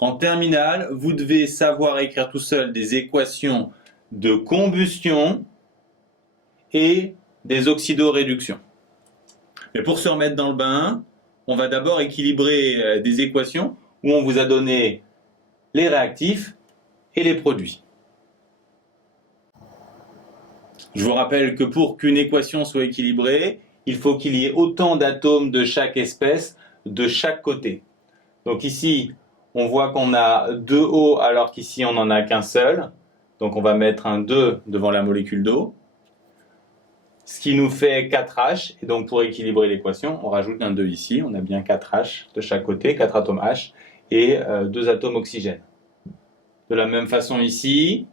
En terminale, vous devez savoir écrire tout seul des équations de combustion et des oxydoréductions. Mais pour se remettre dans le bain, on va d'abord équilibrer des équations où on vous a donné les réactifs et les produits. Je vous rappelle que pour qu'une équation soit équilibrée, il faut qu'il y ait autant d'atomes de chaque espèce de chaque côté. Donc ici, on voit qu'on a 2 O alors qu'ici on n'en a qu'un seul. Donc on va mettre un 2 devant la molécule d'eau. Ce qui nous fait 4H. Et donc pour équilibrer l'équation, on rajoute un 2 ici. On a bien 4H de chaque côté, 4 atomes H et 2 atomes oxygène. De la même façon ici,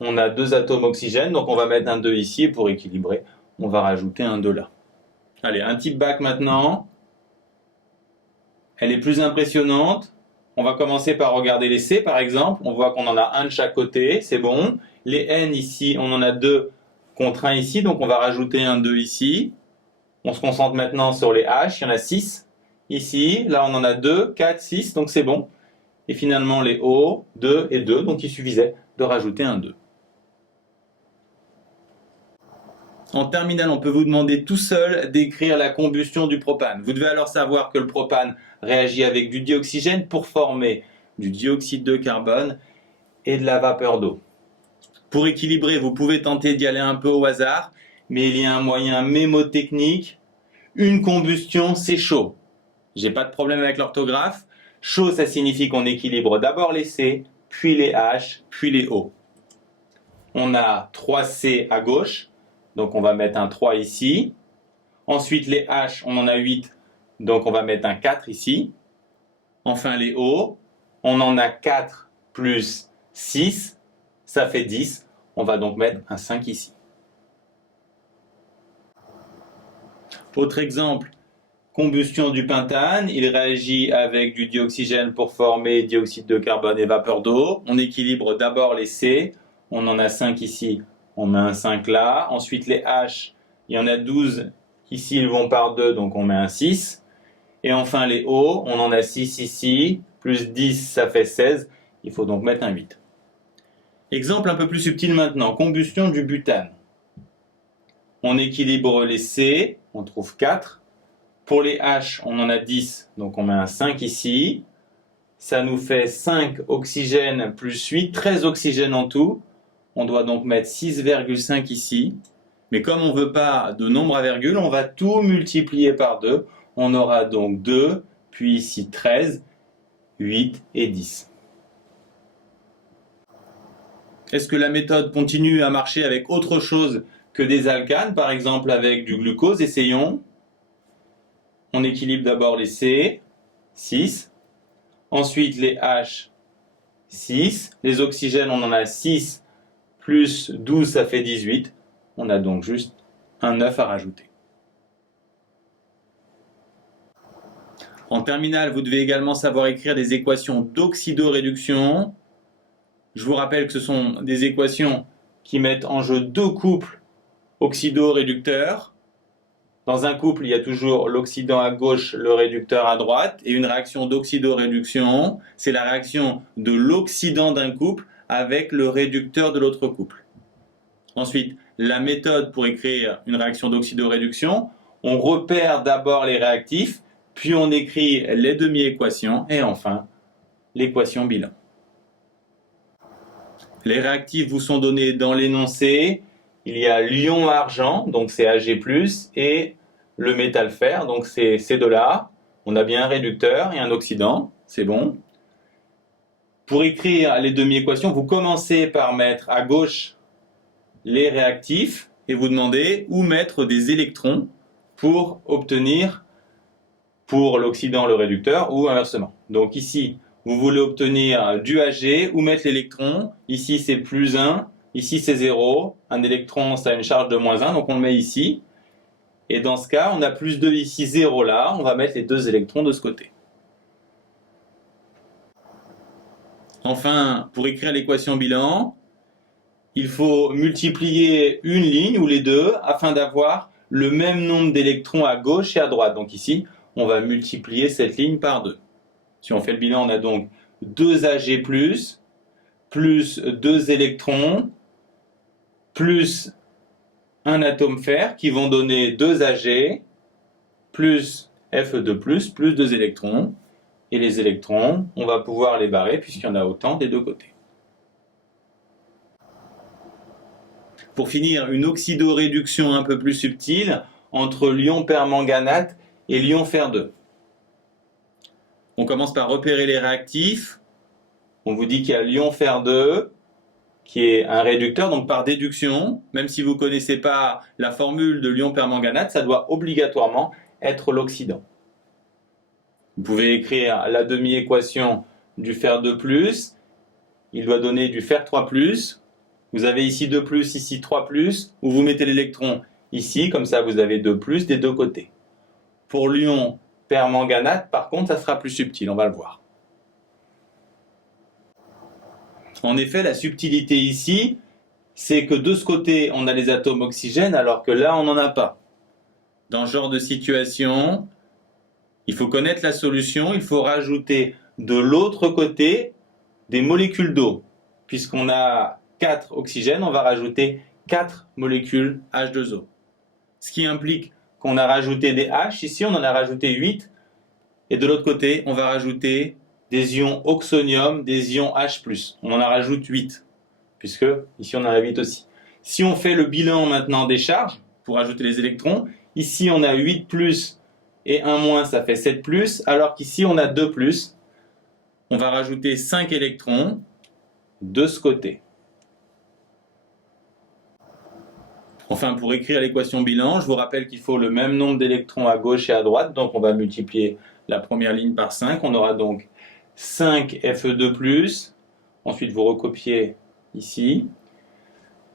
on a 2 atomes oxygène. Donc on va mettre un 2 ici et pour équilibrer, on va rajouter un 2 là. Allez, un type bac maintenant. Elle est plus impressionnante. On va commencer par regarder les C par exemple. On voit qu'on en a un de chaque côté, c'est bon. Les N ici, on en a 2 contre 1 ici, donc on va rajouter un 2 ici. On se concentre maintenant sur les H, il y en a 6 ici. Là on en a 2, 4, 6, donc c'est bon. Et finalement les O, 2 et 2, donc il suffisait de rajouter un 2. En terminale, on peut vous demander tout seul d'écrire la combustion du propane. Vous devez alors savoir que le propane réagit avec du dioxygène pour former du dioxyde de carbone et de la vapeur d'eau. Pour équilibrer, vous pouvez tenter d'y aller un peu au hasard, mais il y a un moyen mémotechnique. Une combustion, c'est chaud. J'ai pas de problème avec l'orthographe. Chaud, ça signifie qu'on équilibre d'abord les C, puis les H, puis les O. On a 3 C à gauche. Donc on va mettre un 3 ici. Ensuite les H, on en a 8, donc on va mettre un 4 ici. Enfin les O, on en a 4 plus 6, ça fait 10. On va donc mettre un 5 ici. Autre exemple, combustion du pentane. Il réagit avec du dioxygène pour former dioxyde de carbone et vapeur d'eau. On équilibre d'abord les C, on en a 5 ici. On met un 5 là. Ensuite, les H, il y en a 12. Ici, ils vont par 2, donc on met un 6. Et enfin, les O, on en a 6 ici. Plus 10, ça fait 16. Il faut donc mettre un 8. Exemple un peu plus subtil maintenant. Combustion du butane. On équilibre les C, on trouve 4. Pour les H, on en a 10, donc on met un 5 ici. Ça nous fait 5 oxygène plus 8, 13 oxygène en tout. On doit donc mettre 6,5 ici. Mais comme on ne veut pas de nombre à virgule, on va tout multiplier par 2. On aura donc 2, puis ici 13, 8 et 10. Est-ce que la méthode continue à marcher avec autre chose que des alcanes, par exemple avec du glucose? Essayons. On équilibre d'abord les C, 6. Ensuite les H, 6. Les oxygènes, on en a 6. Plus 12, ça fait 18. On a donc juste un 9 à rajouter. En terminale, vous devez également savoir écrire des équations d'oxydoréduction. Je vous rappelle que ce sont des équations qui mettent en jeu 2 couples oxydoréducteurs. Dans un couple, il y a toujours l'oxydant à gauche, le réducteur à droite. Et une réaction d'oxydoréduction, c'est la réaction de l'oxydant d'un couple avec le réducteur de l'autre couple. Ensuite, la méthode pour écrire une réaction d'oxydoréduction, on repère d'abord les réactifs, puis on écrit les demi-équations et enfin l'équation bilan. Les réactifs vous sont donnés dans l'énoncé. Il y a l'ion argent, donc c'est Ag+, et le métal fer, donc c'est ces deux-là. On a bien un réducteur et un oxydant, c'est bon. Pour écrire les demi-équations, vous commencez par mettre à gauche les réactifs et vous demandez où mettre des électrons pour obtenir pour l'oxydant le réducteur ou inversement. Donc ici, vous voulez obtenir du Ag, où mettre l'électron. Ici c'est plus 1, ici c'est 0. Un électron ça a une charge de moins 1, donc on le met ici. Et dans ce cas, on a plus 2 ici, 0 là. On va mettre les 2 électrons de ce côté. Enfin, pour écrire l'équation bilan, il faut multiplier une ligne ou les deux afin d'avoir le même nombre d'électrons à gauche et à droite. Donc ici, on va multiplier cette ligne par 2. Si on fait le bilan, on a donc 2 Ag+, plus 2 électrons, plus un atome fer qui vont donner 2 Ag, plus Fe2+, plus 2 électrons. Et les électrons, on va pouvoir les barrer puisqu'il y en a autant des deux côtés. Pour finir, une oxydoréduction un peu plus subtile entre l'ion permanganate et l'ion fer2. On commence par repérer les réactifs. On vous dit qu'il y a l'ion fer2 qui est un réducteur, donc par déduction, même si vous ne connaissez pas la formule de l'ion permanganate, ça doit obligatoirement être l'oxydant. Vous pouvez écrire la demi-équation du fer2+, il doit donner du fer3+, vous avez ici 2+, ici 3+, ou vous mettez l'électron ici, comme ça vous avez 2+ des deux côtés. Pour l'ion permanganate, par contre, ça sera plus subtil, on va le voir. En effet, la subtilité ici, c'est que de ce côté, on a les atomes oxygène, alors que là, on n'en a pas. Dans ce genre de situation, il faut connaître la solution, il faut rajouter de l'autre côté des molécules d'eau. Puisqu'on a 4 oxygènes, on va rajouter 4 molécules H2O. Ce qui implique qu'on a rajouté des H, ici on en a rajouté 8, et de l'autre côté, on va rajouter des ions oxonium, des ions H+. On en rajoute 8, puisque ici on en a 8 aussi. Si on fait le bilan maintenant des charges, pour ajouter les électrons, ici on a 8+, et 1-, ça fait 7+, alors qu'ici on a 2+. On va rajouter 5 électrons de ce côté. Enfin, pour écrire l'équation bilan, je vous rappelle qu'il faut le même nombre d'électrons à gauche et à droite, donc on va multiplier la première ligne par 5. On aura donc 5 Fe2+, ensuite vous recopiez ici,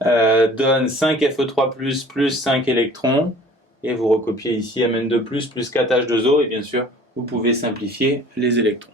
donne 5 Fe3+, plus 5 électrons, et vous recopiez ici Mn2+, plus 4H2O, et bien sûr, vous pouvez simplifier les électrons.